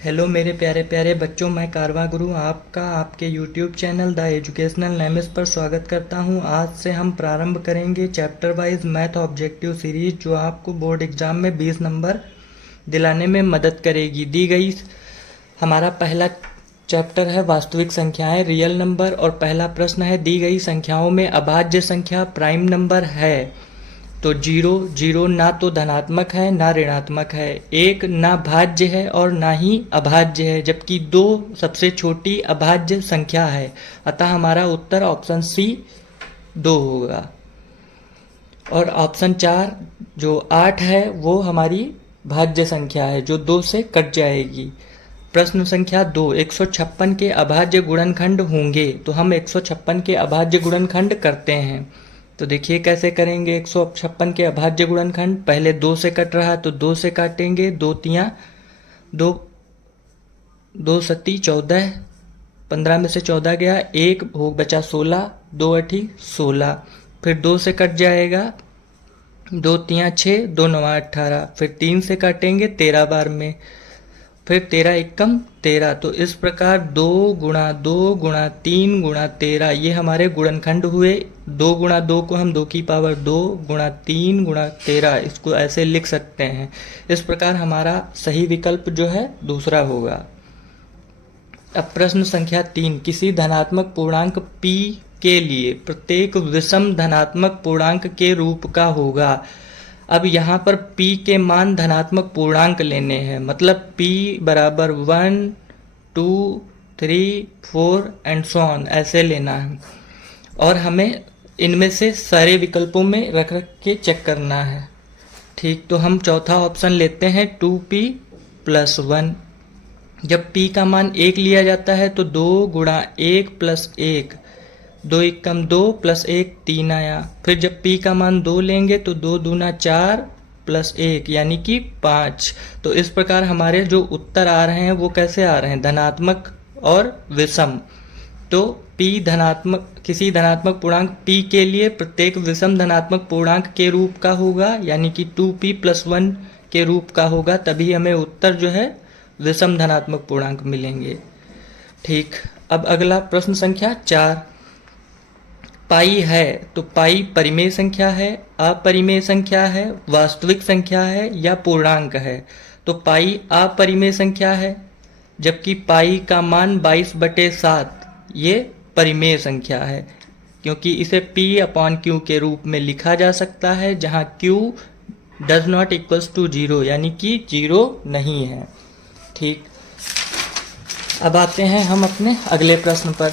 Hello मेरे प्यारे प्यारे बच्चों, मैं कारवा गुरु आपका आपके यूट्यूब चैनल द एजुकेशनल नेमिस पर स्वागत करता हूं। आज से हम प्रारंभ करेंगे chapter wise math objective series, जो आपको बोर्ड एग्जाम में 20 नंबर दिलाने में मदद करेगी। दी गई हमारा पहला चैप्टर है वास्तविक संख्याएं, रियल नंबर, और पहला प्रश्न है दी गई संख्याओं में अभाज्य संख्या प्राइम नंबर है। तो 0 ना तो धनात्मक है ना ऋणात्मक है, 1 ना भाज्य है और ना ही अभाज्य है, जबकि 2 सबसे छोटी अभाज्य संख्या है। अतः हमारा उत्तर ऑप्शन सी 2 होगा। और ऑप्शन 4 जो 8 है वो हमारी भाज्य संख्या है, जो 2 से कट जाएगी। प्रश्न संख्या 2, 156 के अभाज्य गुणनखंड होंगे। तो हम 156 के अभाज्य गुणनखंड करते हैं। तो देखिए कैसे करेंगे 156 के अभाज्य गुणनखंड। पहले 2 से कट रहा तो 2 से काटेंगे, 2 तियां 2, 2 सती 14, 15 में से 14 गया, 1 हो बचा 16, 2 अठी 16। फिर 2 से कट जाएगा, 2 तियां 6, 2 नवा 18। फिर 3 से काटेंगे 13 बार में, फिर 13 एकम 13। तो इस प्रकार 2 गुणा 2 गुणा 3 गुणा 13 ये हमारे गुणनखंड हुए। 2 गुणा 2 को हम 2 की पावर 2 गुणा 3 गुणा 13, इसको ऐसे लिख सकते हैं। इस प्रकार हमारा सही विकल्प जो है दूसरा होगा। अब प्रश्न संख्या 3, किसी धनात्मक पूर्णांक p के लिए प्रत्येक विषम धनात्मक पूर्णांक के रूप का होगा। अब यहाँ पर p के मान धनात्मक पूर्णांक लेने हैं, मतलब p बराबर 1, 2, 3, 4 एंड सो ऑन ऐसे लेना है। और हमें इनमें से सारे विकल्पों में रख रख के चेक करना है। ठीक, तो हम चौथा ऑप्शन लेते हैं 2p + 1। जब p का मान 1 लिया जाता है तो 2 गुणा 1 + 1, 2 एकम 2 + 1 3 आया। फिर जब p का मान 2 लेंगे तो 2 दूना 4 + 1 यानी कि 5। तो इस प्रकार हमारे जो उत्तर आ रहे हैं वो कैसे आ रहे हैं, धनात्मक और विषम। तो p धनात्मक, किसी धनात्मक पूर्णांक p के लिए प्रत्येक विषम धनात्मक पूर्णांक के रूप का होगा, यानी कि 2p + 1 के रूप का होगा, तभी हमें उत्तर जो है विषम धनात्मक पूर्णांक मिलेंगे। ठीक, अब अगला प्रश्न संख्या 4, पाई है। तो पाई परिमेय संख्या है, अपरिमेय संख्या है, वास्तविक संख्या है या पूर्णांक है। तो पाई अपरिमेय संख्या है, जबकि पाई का मान 22/7 ये परिमेय संख्या है, क्योंकि इसे p/q के रूप में लिखा जा सकता है, जहां q does not equals to 0, यानी कि 0 नहीं है। ठीक, अब आते हैं हम अपने अगले प्रश्न पर।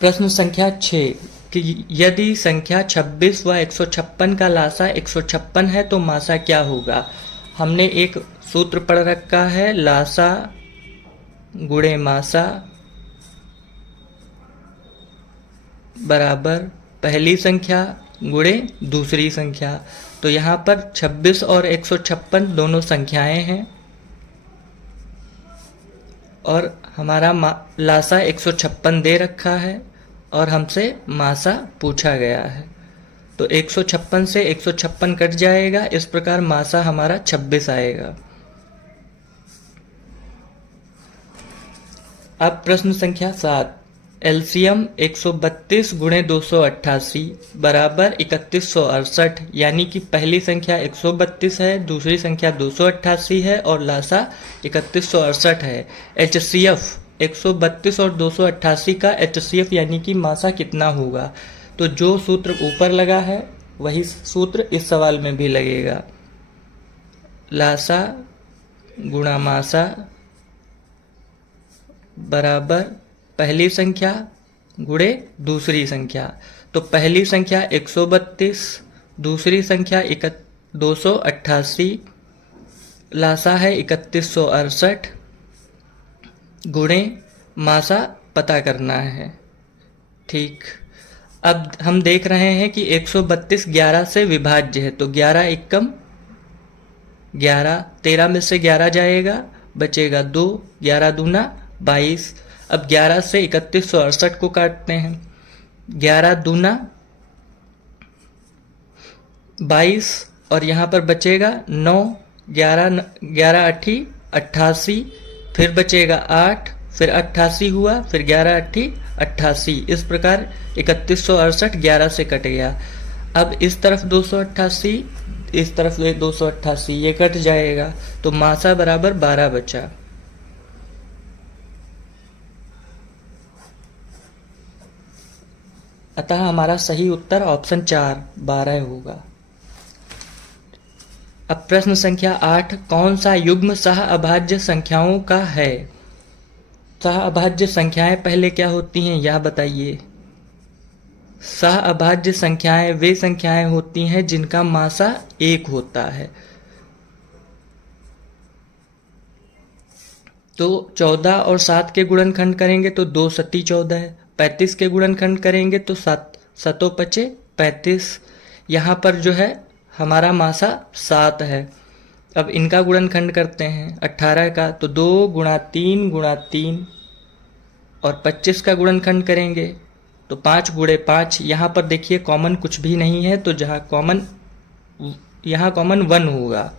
प्रश्न संख्या 6, कि यदि संख्या 26 व 156 का लासा 156 है तो मासा क्या होगा। हमने एक सूत्र पढ़ रखा है, लासा गुणे मासा बराबर पहली संख्या गुणे दूसरी संख्या। तो यहाँ पर 26 और 156 दोनों संख्याएं हैं और हमारा लासा 156 दे रखा है और हमसे मासा पूछा गया है। तो 156 से 156 कट जाएगा, इस प्रकार मासा हमारा 26 आएगा। अब प्रश्न संख्या 7, एलसीएम 132 गुणे 288 बराबर 3168, यानी कि पहली संख्या 132 है, दूसरी संख्या 288 है और लासा 3168 है। एचसीएफ 132 और 288 का एचसीएफ यानी कि मासा कितना होगा। तो जो सूत्र ऊपर लगा है वही सूत्र इस सवाल में भी लगेगा, लासा गुणा मासा बराबर पहली संख्या गुणे दूसरी संख्या। तो पहली संख्या 132, दूसरी संख्या 288, लासा है 3168, गुणे मासा पता करना है। ठीक, अब हम देख रहे हैं कि 132 11 से विभाज्य है, तो 11 एकम 11, 13 में से 11 जाएगा, बचेगा 2, 11 दूना 22। अब 11 से 3168 को काटते हैं, 11 दूना 22 और यहाँ पर बचेगा 9, 11 11 अठी 88, फिर बचेगा 8, फिर 88 हुआ, फिर 11 अट्ठी 88, इस प्रकार 3168 11 से कट गया। अब इस तरफ 288, इस तरफ 288, ये कट जाएगा तो मासा बराबर 12 बचा। अतः हमारा सही उत्तर ऑप्शन 4 12 होगा। अब प्रश्न संख्या 8, कौन सा युग्म सह अभाज्य संख्याओं का है? सह अभाज्य संख्याएं पहले क्या होती हैं यह बताइए। सह अभाज्य संख्याएं वे संख्याएं होती हैं जिनका मासा 1 होता है। तो 14 और 7 के गुणनखंड करेंगे तो 2 सती 14 है। 35 के गुणनखंड करेंगे तो 7 सतो पचे 35। यहाँ पर जो है हमारा मासा 7 है। अब इनका गुणनखंड करते हैं 18 का, तो 2 गुणा 3 गुणा 3, और 25 का गुणनखंड करेंगे तो 5 गुणे 5। यहाँ पर देखिए कॉमन कुछ भी नहीं है, तो जहाँ कॉमन 1 होगा।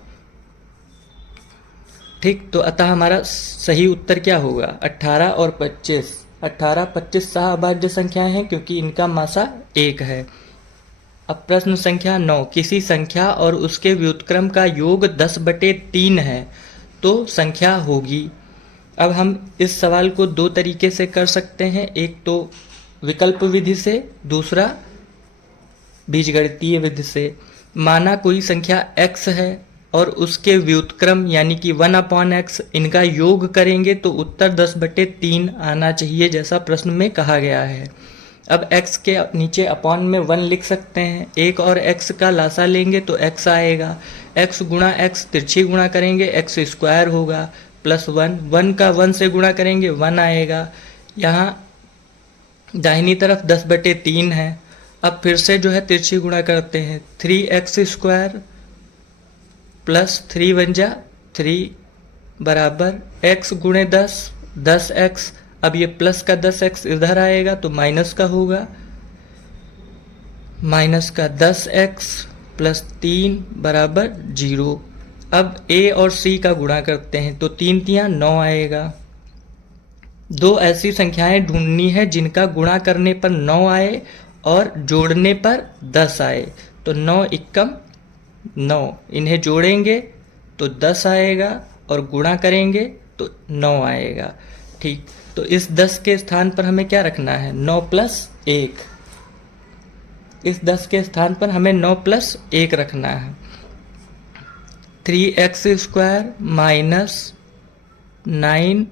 ठीक, तो अतः हमारा सही उत्तर क्या होगा? 18 और 25। 18 25 सह अभाज्य संख्याएं हैं क्योंकि इनका मासा 1 है। अब प्रश्न संख्या 9, किसी संख्या और उसके व्युत्क्रम का योग 10/3 है तो संख्या होगी। अब हम इस सवाल को 2 तरीके से कर सकते हैं, एक तो विकल्प विधि से, दूसरा बीजगणितीय विधि से। माना कोई संख्या x है और उसके व्युत्क्रम यानी कि 1/x, इनका योग करेंगे तो उत्तर 10/3 आना चाहिए जैसा प्रश्न में कहा गया है। अब x के नीचे अपॉन में 1 लिख सकते हैं। 1 और x का लासा लेंगे तो x आएगा। x गुणा x तिरछी गुणा करेंगे x स्क्वायर होगा, प्लस 1, 1 का 1 से गुणा करेंगे 1 आएगा। यहाँ दाहिनी तरफ 10/3 है। अब फिर से जो है तिरछी गुणा करते हैं, 3x स्क्वायर प्लस 3 1 जा 3 बराबर x गुणे 10 10x। अब ये प्लस का 10x इधर आएगा तो माइनस का होगा, माइनस का 10x प्लस 3 बराबर 0। अब a और c का गुणा करते हैं तो 3 तियां 9 आएगा। 2 ऐसी संख्याएं ढूंढनी है जिनका गुणा करने पर 9 आए और जोड़ने पर 10 आए। तो 9 एकम 9, इन्हें जोड़ेंगे तो 10 आएगा और गुणा करेंगे तो 9 आएगा। ठीक, तो इस 10 के स्थान पर हमें क्या रखना है? 9 + 1। इस 10 के स्थान पर हमें 9 + 1 रखना है। 3x स्क्वायर माइनस 9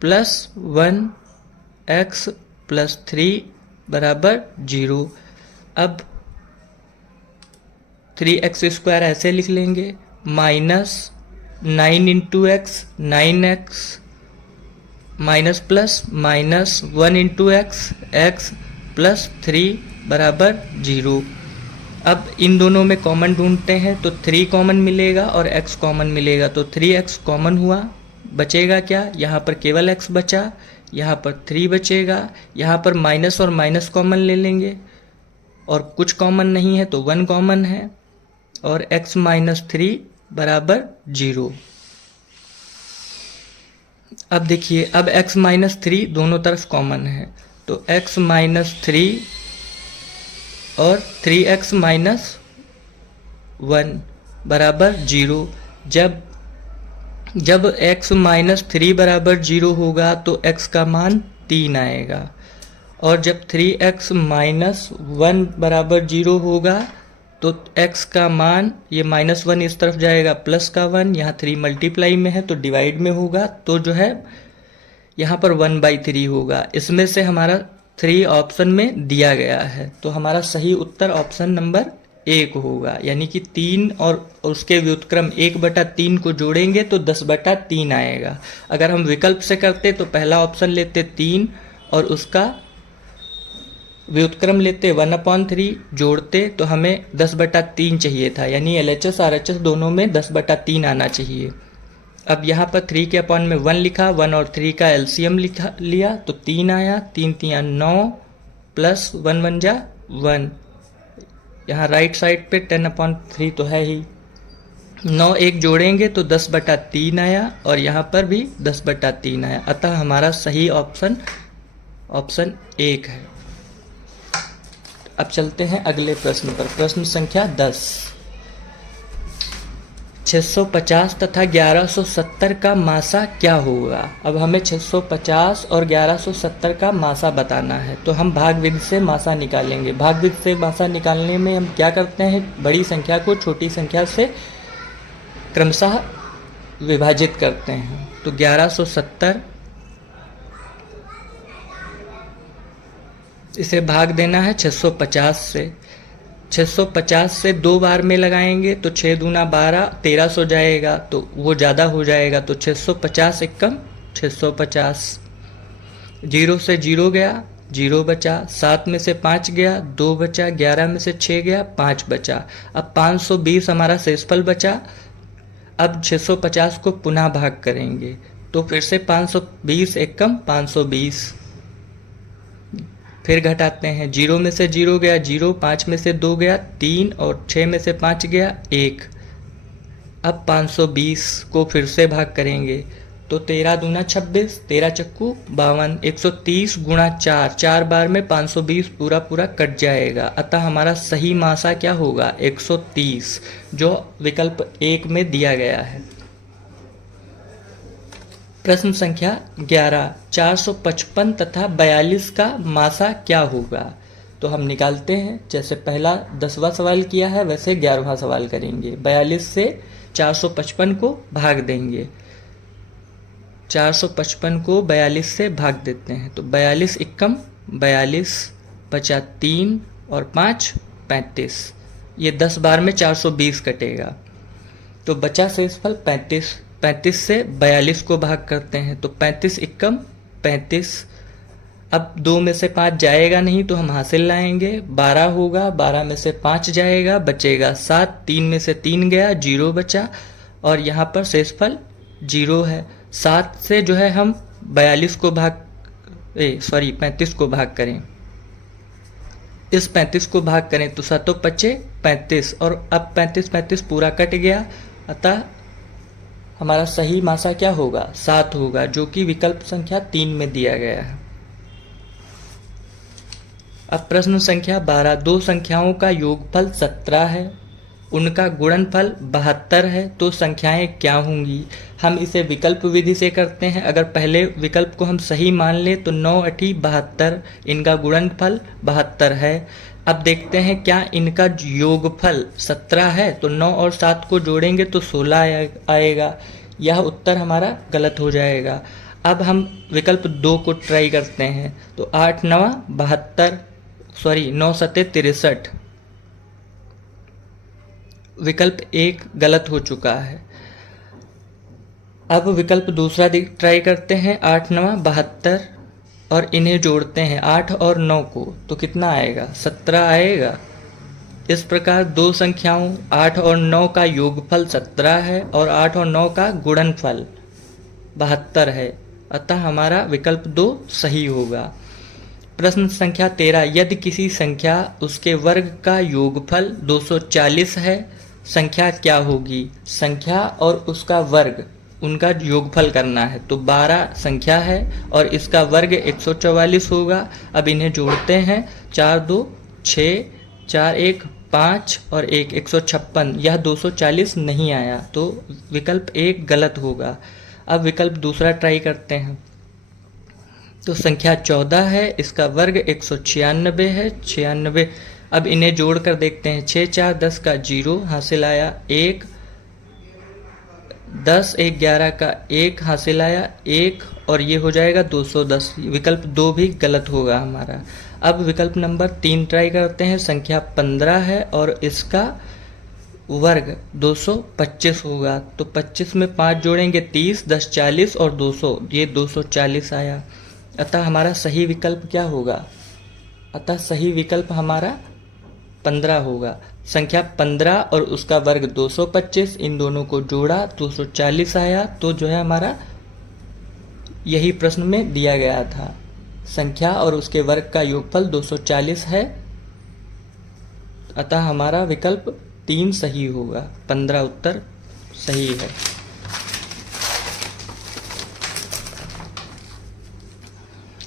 + 1x + 3 बराबर 0। अब 3x स्क्वायर ऐसे लिख लेंगे, minus 9 × x 9x, minus plus minus 1 × x plus 3 बराबर 0। अब इन दोनों में कॉमन ढूंढते हैं तो 3 कॉमन मिलेगा और x कॉमन मिलेगा, तो 3x कॉमन हुआ। बचेगा क्या? यहाँ पर केवल x बचा, यहाँ पर 3 बचेगा। यहाँ पर माइनस और माइनस कॉमन ले लेंगे और कुछ कॉमन नहीं है तो 1 कॉमन है, और x - 3 बराबर 0। अब देखिए, अब x - 3 दोनों तरफ कॉमन है, तो x - 3 और 3x - 1 बराबर 0। जब x - 3 बराबर 0 होगा तो x का मान 3 आएगा, और जब 3x - 1 बराबर 0 होगा तो x का मान, ये -1 इस तरफ जाएगा, प्लस का 1, यहाँ 3 मल्टीप्लाई में है तो डिवाइड में होगा, तो जो है यहाँ पर 1/3 होगा। इसमें से हमारा 3 ऑप्शन में दिया गया है, तो हमारा सही उत्तर ऑप्शन नंबर 1 होगा। यानी कि 3 और उसके व्युत्क्रम 1/3 को जोड़ेंगे तो 10/3 आएगा। अगर हम विकल्प से करते तो पहला ऑप्शन लेते 3 और उसका व्युत्क्रम लेते 1/3, जोड़ते तो हमें 10/3 चाहिए था, यानी LHS RHS दोनों में 10/3 आना चाहिए। अब यहाँ पर 3 के अपॉन में 1 लिखा, 1 और 3 का LCM लिया तो 3 आया, 3 तियां 9 प्लस 1 1 जा 1। यहाँ राइट साइड पे 10/3 तो है ही, 9 एक जोड़ेंगे तो 10/3 आया और यहाँ पर भी 10/3 आया। अतः हमारा सही ऑप्शन ऑप्शन 1 है। अब चलते हैं अगले प्रश्न पर। प्रश्न संख्या 10। 650 तथा 1170 का मासा क्या होगा? अब हमें 650 और 1170 का मासा बताना है, तो हम भाग विधि से मासा निकालेंगे। भाग विधि से मासा निकालने में हम क्या करते हैं, बड़ी संख्या को छोटी संख्या से क्रमशः विभाजित करते हैं। तो 1170 इसे भाग देना है 650 से। 650 से 2 बार में लगाएंगे तो 6 दूना 12, 1300 जाएगा, तो वो ज़्यादा हो जाएगा। तो 650 एकम 650। 0 से 0 गया, 0 बचा। 7 में से 5 गया, 2 बचा। 11 में से 6 गया, 5 बचा। अब 520 हमारा शेषफल बचा। अब 650 को पुनः भाग करेंगे तो फिर से 520 एकम 520। फिर घटाते हैं। 0 में से 0 गया 0, 5 में से 2 गया 3 और 6 में से 5 गया 1। अब 520 को फिर से भाग करेंगे तो 13 दूना 26, 13 चक्कू 52, 130 गुणा 4, 4 बार में 520 पूरा पूरा कट जाएगा। अतः हमारा सही मासा क्या होगा, 130, जो विकल्प 1 में दिया गया है। प्रश्न संख्या 11। 455 तथा 42 का मासा क्या होगा? तो हम निकालते हैं। जैसे पहला 10वां सवाल किया है वैसे 11वां सवाल करेंगे। 42 से 455 को भाग देंगे। 455 को 42 से भाग देते हैं तो 42 एकम 42, बचा 3 और 5 35। ये 10 बार में 420 कटेगा तो बचा शेषफल 35। 35 से 42 को भाग करते हैं तो 35 एकम 35। अब 2 में से 5 जाएगा नहीं तो हम हासिल लाएंगे, 12 होगा। 12 में से 5 जाएगा, बचेगा 7। 3 में से 3 गया, 0 बचा और यहाँ पर शेषफल 0 है। 7 से जो है हम 35 को भाग करें। इस 35 को भाग करें तो 7 बचे 35 और अब 35 पूरा कट गया। अतः हमारा सही मासा क्या होगा, 7 होगा, जो कि विकल्प संख्या 3 में दिया गया है। अब प्रश्न संख्या 12। 2 संख्याओं का योगफल 17 है, उनका गुणनफल 72 है, तो संख्याएं क्या होंगी? हम इसे विकल्प विधि से करते हैं। अगर पहले विकल्प को हम सही मान लें तो 9 8 72, इनका गुणनफल 72 है। अब देखते हैं क्या इनका योगफल 17 है, तो 9 और 7 को जोड़ेंगे तो 16 आएगा। यह उत्तर हमारा गलत हो जाएगा। अब हम विकल्प 2 को ट्राई करते हैं तो 8 9 72, 9 7 63। विकल्प 1 गलत हो चुका है। अब विकल्प दूसरा ट्राई करते हैं। 8 9 72 और इन्हें जोड़ते हैं 8 और 9 को तो कितना आएगा, 17 आएगा। इस प्रकार 2 संख्याओं 8 और 9 का योगफल 17 है और 8 और 9 का गुणनफल 72 है। अतः हमारा विकल्प 2 सही होगा। प्रश्न संख्या 13। यदि किसी संख्या उसके वर्ग का योगफल 240 है, संख्या क्या होगी? संख्या और उसका वर्ग, उनका योगफल करना है। तो 12 संख्या है और इसका वर्ग 144 होगा। अब इन्हें जोड़ते हैं। 4 2 6, 4 1 5 और 1 156। यह 240 नहीं आया तो विकल्प 1 गलत होगा। अब विकल्प दूसरा ट्राई करते हैं तो संख्या 14 है, इसका वर्ग 196 है, 96। अब इन्हें जोड़ कर देखते हैं। 6 4 10 का 0 हासिल आया, 1 10 1 11 का 1 हासिल आया, 1 और ये हो जाएगा 210। विकल्प 2 भी गलत होगा हमारा। अब विकल्प नंबर 3 ट्राई करते हैं। संख्या 15 है और इसका वर्ग 225 होगा तो 25 में 5 जोड़ेंगे 30, 10 40 और 200, ये 240 आया। अतः हमारा सही विकल्प क्या होगा? अतः सही विकल्प हमारा 15 होगा। संख्या 15 और उसका वर्ग 225, इन दोनों को जोड़ा 240 आया। तो जो है हमारा यही प्रश्न में दिया गया था, संख्या और उसके वर्ग का योगफल 240 है। अतः हमारा विकल्प 3 सही होगा, 15 उत्तर सही है।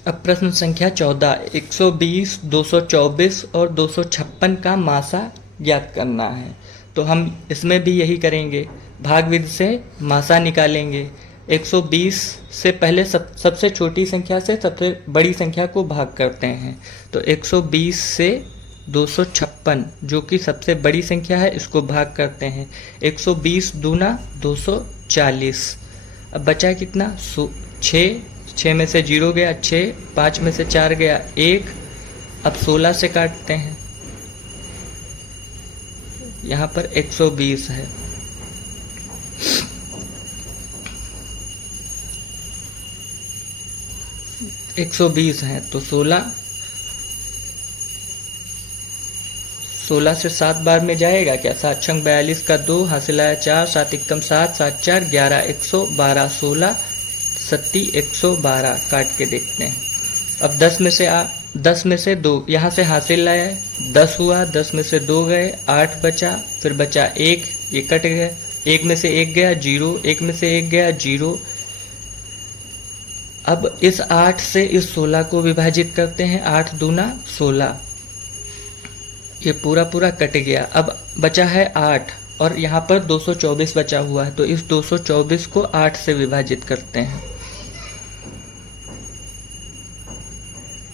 अब प्रश्न संख्या 14, 120, 224 और 256 का मासा ज्ञात करना है। तो हम इसमें भी यही करेंगे, भाग विधि से मासा निकालेंगे। 120 से पहले सबसे छोटी संख्या से सबसे बड़ी संख्या को भाग करते हैं। तो 120 से 256 जो कि सबसे बड़ी संख्या है, इसको भाग करते हैं। 120 दूना 240। अब बचा कितना? 6। 6 में से 0 गया 6, 5 में से 4 गया 1। अब 16 से काटते हैं, यहाँ पर 120 है। एक 120 है तो 16 से 7 बार में जाएगा क्या? 7 छंग 42 का 2 हासिल आया 4, 7 एकम 7, 7 4 11, 112, 16 सत्ती 112। काट के देखते हैं। अब 10 में से 2 यहाँ से हासिल आया है, 10 हुआ, 10 में से 2 गए, 8 बचा, फिर बचा 1, ये कट गया, 1 में से 1 गया 0, 1 में से 1 गया 0। अब इस 8 से इस 16 को विभाजित करते हैं, 8 दूना 16, ये पूरा कट गया। अब बचा है 8 और यहाँ पर 224 बचा हुआ है, तो इस 224 को 8 से विभाजित करते हैं।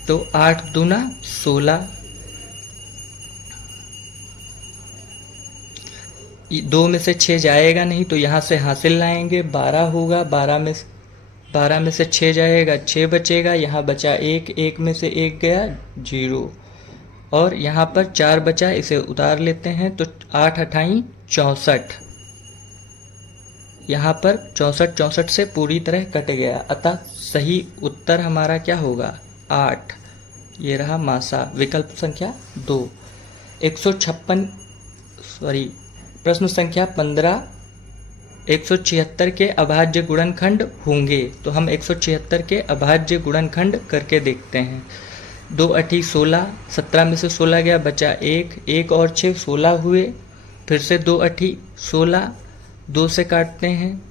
तो 8 दूना 16, 2 में से 6 जाएगा नहीं तो यहाँ से हासिल लाएंगे, 12 होगा, 12 में से 6 जाएगा, 6 बचेगा, यहाँ बचा 1, 1 में से 1 गया 0 और यहाँ पर 4 बचा, इसे उतार लेते हैं। तो 8 अठाई 64, यहाँ पर 64 से पूरी तरह कट गया, अतः सही उत्तर हमारा क्या होगा? 8। ये रहा मासा, विकल्प संख्या 2। 156 प्रश्न संख्या 15, 176 के अभाज्य गुणनखंड होंगे। तो हम 176 के अभाज्य गुणनखंड करके देखते हैं। 2 अठी 16, 17 में से 16 गया, बचा 1, 1 और 6 16 हुए, फिर से 2 अठी 16, 2 से काटते हैं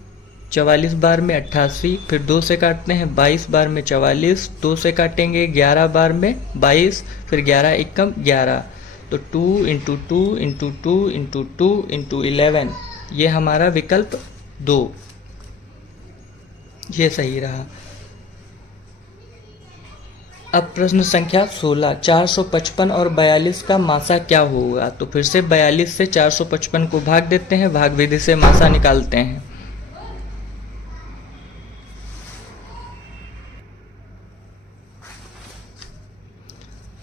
44 बार में 88, फिर 2 से काटते हैं 22 बार में 44, 2 से काटेंगे 11 बार में 22, फिर 11 एकम 11, तो 2 इंटू 2 इंटू 2 इंटू 2 इंटू 11, ये हमारा विकल्प 2, ये सही रहा। अब प्रश्न संख्या 16, 455 और 42 का मासा क्या होगा? तो फिर से 42 से 455 को भाग देते हैं, भाग विधि से मासा निकालते हैं।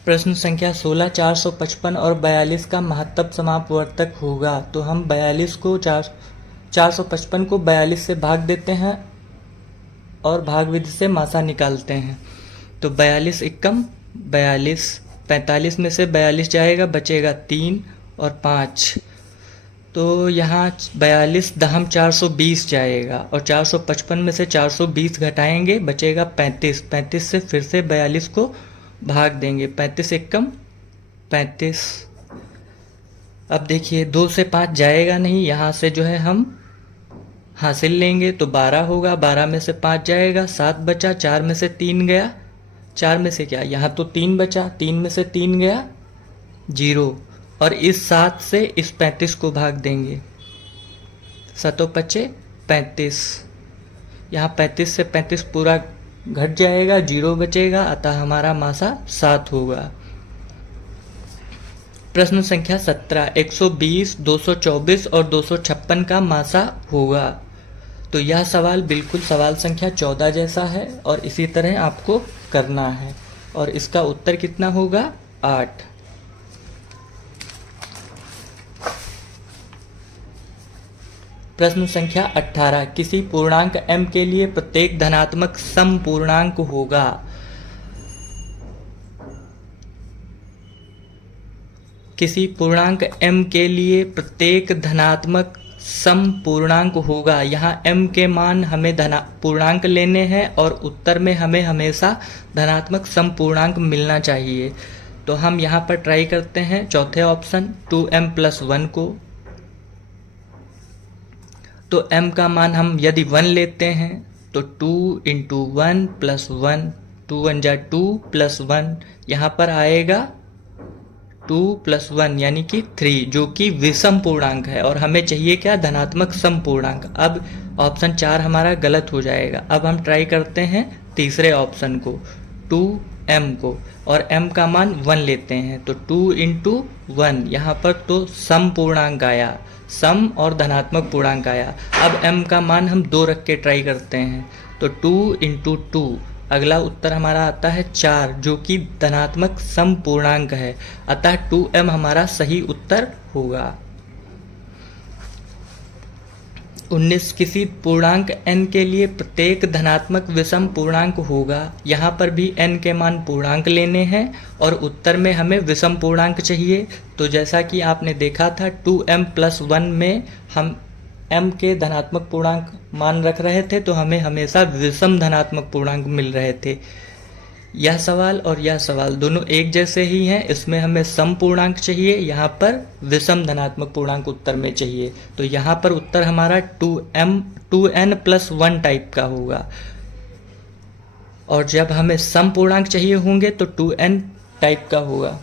प्रश्न संख्या 16, 455 और 42 का महत्तम समापवर्तक होगा। तो हम 455 को 42 से भाग देते हैं और भाग विधि से मासा निकालते हैं। तो 42 एकम 42, 45 में से 42 जाएगा, बचेगा 3 और 5, तो यहाँ 42 दहम 420 जाएगा और 455 में से 420 घटाएंगे, बचेगा 35। 35 से फिर से 42 को भाग देंगे, 35 एकम 35। अब देखिए 2 से 5 जाएगा नहीं, यहाँ से जो है हम हासिल लेंगे तो 12 होगा, 12 में से 5 जाएगा, 7 बचा, 4 में से 3 गया, 4 में से क्या, यहाँ तो 3 बचा, 3 में से 3 गया 0 और इस 7 से इस 35 को भाग देंगे, 7 पचे 35, यहाँ 35 से 35 पूरा घट जाएगा, 0 बचेगा, अतः हमारा मासा 7 होगा। प्रश्न संख्या 17, 120, 224 और 256 का मासा होगा। तो यह सवाल बिल्कुल सवाल संख्या 14 जैसा है और इसी तरह आपको करना है और इसका उत्तर कितना होगा? 8। प्रश्न संख्या 18, किसी पूर्णांक m के लिए प्रत्येक धनात्मक समपूर्णांक होगा। किसी पूर्णांक m के लिए प्रत्येक धनात्मक समपूर्णांक होगा। यहाँ m के मान हमें पूर्णांक लेने हैं और उत्तर में हमें हमेशा धनात्मक समपूर्णांक मिलना चाहिए। तो हम यहाँ पर ट्राई करते हैं चौथे ऑप्शन 2m + 1 को। तो m का मान हम यदि 1 लेते हैं तो 2 इंटू 1 प्लस 1, 2 1 जा 2 प्लस 1, यहाँ पर आएगा 2 प्लस 1 यानी कि 3, जो कि विषम पूर्णांक है और हमें चाहिए क्या, धनात्मक सम पूर्णांक। अब ऑप्शन 4 हमारा गलत हो जाएगा। अब हम ट्राई करते हैं तीसरे ऑप्शन को, 2m को, और m का मान 1 लेते हैं तो 2 इंटू 1, यहाँ पर तो सम पूर्णांक आया, सम और धनात्मक पूर्णांक आया। अब m का मान हम 2 रख के ट्राई करते हैं तो 2 इंटू 2, अगला उत्तर हमारा आता है 4, जो कि धनात्मक सम पूर्णांक है, अतः 2m हमारा सही उत्तर होगा। 19 किसी पूर्णांक n के लिए प्रत्येक धनात्मक विषम पूर्णांक होगा। यहाँ पर भी n के मान पूर्णांक लेने हैं और उत्तर में हमें विषम पूर्णांक चाहिए। तो जैसा कि आपने देखा था 2m प्लस 1 में हम m के धनात्मक पूर्णांक मान रख रहे थे तो हमें हमेशा विषम धनात्मक पूर्णांक मिल रहे थे। यह सवाल और यह सवाल दोनों एक जैसे ही हैं, इसमें हमें सम पूर्णांक चाहिए, यहाँ पर विषम धनात्मक पूर्णांक उत्तर में चाहिए। तो यहाँ पर उत्तर हमारा 2n प्लस 1 टाइप का होगा, और जब हमें सम पूर्णांक चाहिए होंगे तो 2n टाइप का होगा।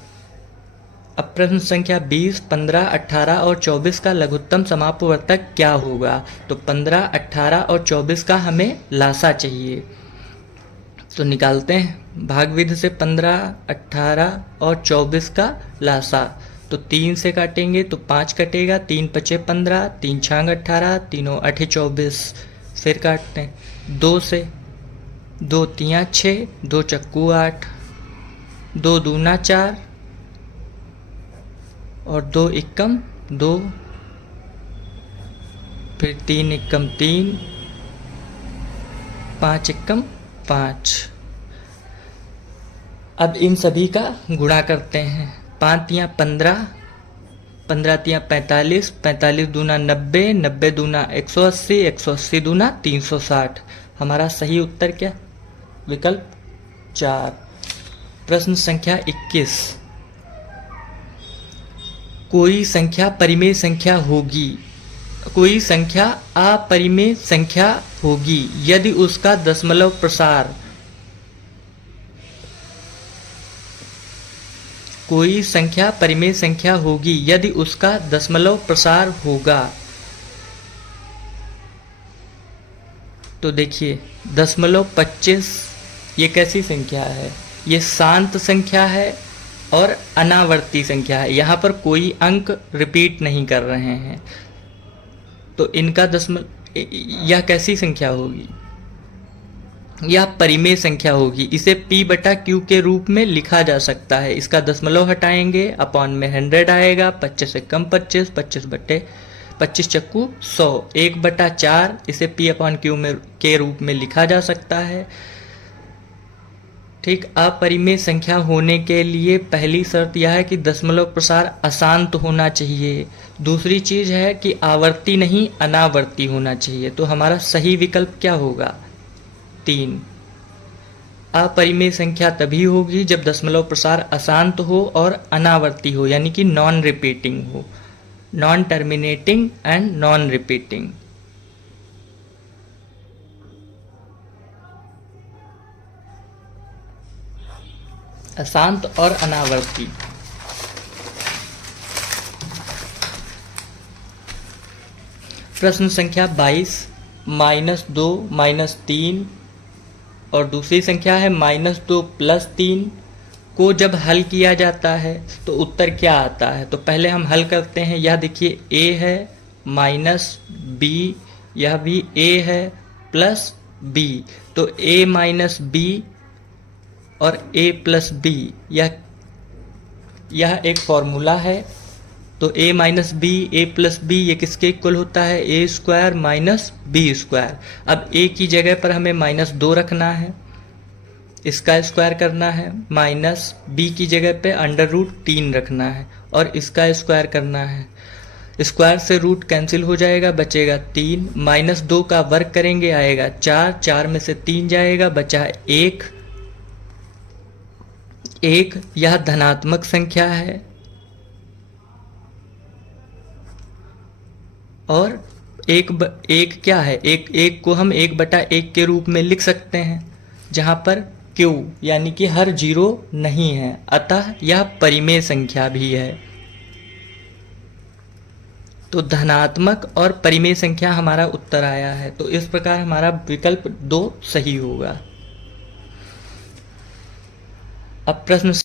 अब प्रश्न संख्या 20, 15, 18 और 24 का लघुत्तम समापवर्तक क्या होगा। तो 15, 18 और 24 का हमें लासा चाहिए, तो निकालते हैं भाग विधि से 15, 18 और 24 का लासा। तो 3 से काटेंगे तो 5 कटेगा, 3 पचे 15, 3 छांग 18, तीनों 8 24। फिर काटते हैं 2 से, 2 तियाँ 6, 2 चक्कू 8, 2 दूना 4 और 2 इक्कम 2, फिर 3 इक्कम 3, 5 इक्कम 5। अब इन सभी का गुणा करते हैं। 5 तियाँ 15, 15 तियाँ 45, 45 दूना 90, 90 दूना 180, 180 दूना 360। हमारा सही उत्तर क्या, विकल्प 4। प्रश्न संख्या 21, कोई संख्या परिमेय संख्या होगी, कोई संख्या अपरिमेय संख्या होगी यदि उसका दशमलव प्रसार, कोई संख्या परिमेय संख्या होगी यदि उसका दशमलव प्रसार होगा। तो देखिए 0.25 ये कैसी संख्या है, ये शांत संख्या है और अनावर्ती संख्या है, यहाँ पर कोई अंक रिपीट नहीं कर रहे हैं, तो इनका यह कैसी संख्या होगी, यह परिमेय संख्या होगी। इसे p/q के रूप में लिखा जा सकता है। इसका दशमलव हटाएंगे, अपॉन में 100 आएगा, 25 से कम 25, 25 चक्कू 100, 1/4 इसे p/q के रूप में लिखा जा सकता है। ठीक, अपरिमेय संख्या होने के लिए पहली शर्त यह है कि दशमलव प्रसार अशांत होना चाहिए। दूसरी चीज है कि आवर्ती नहीं अनावर्ती होना चाहिए। तो हमारा सही विकल्प क्या होगा, 3। अपरिमेय संख्या तभी होगी जब दशमलव प्रसार अशांत हो और अनावर्ती हो, यानी कि नॉन रिपीटिंग हो, non terminating and non repeating. अशांत और अनावर्ती। प्रश्न संख्या 22, -2 -3 और दूसरी संख्या है -2 + 3 को जब हल किया जाता है तो उत्तर क्या आता है। तो पहले हम हल करते हैं। यह देखिए a है -b, यह भी a है +b, तो a - b और a + b यह एक फॉर्मूला है। तो a - b, a + b ये किसके इक्वल होता है, a² - b²। अब a की जगह पर हमें -2 रखना है, इसका स्क्वायर करना है, माइनस b की जगह पे √3 रखना है और इसका स्क्वायर करना है। स्क्वायर से रूट कैंसिल हो जाएगा, बचेगा 3, -2 का वर्ग करेंगे आएगा 4, 4 में से 3 जाएगा, बचा 1। यह धनात्मक संख्या है और एक क्या है, एक को हम 1/1 के रूप में लिख सकते हैं, जहां पर Q यानी कि हर जीरो नहीं है, अतः यह परिमेय संख्या भी है। तो धनात्मक और परिमेय संख्या हमारा उत्तर आया है। तो इस प्रकार हमारा विकल्प 2 सही होगा। अब प्रश्न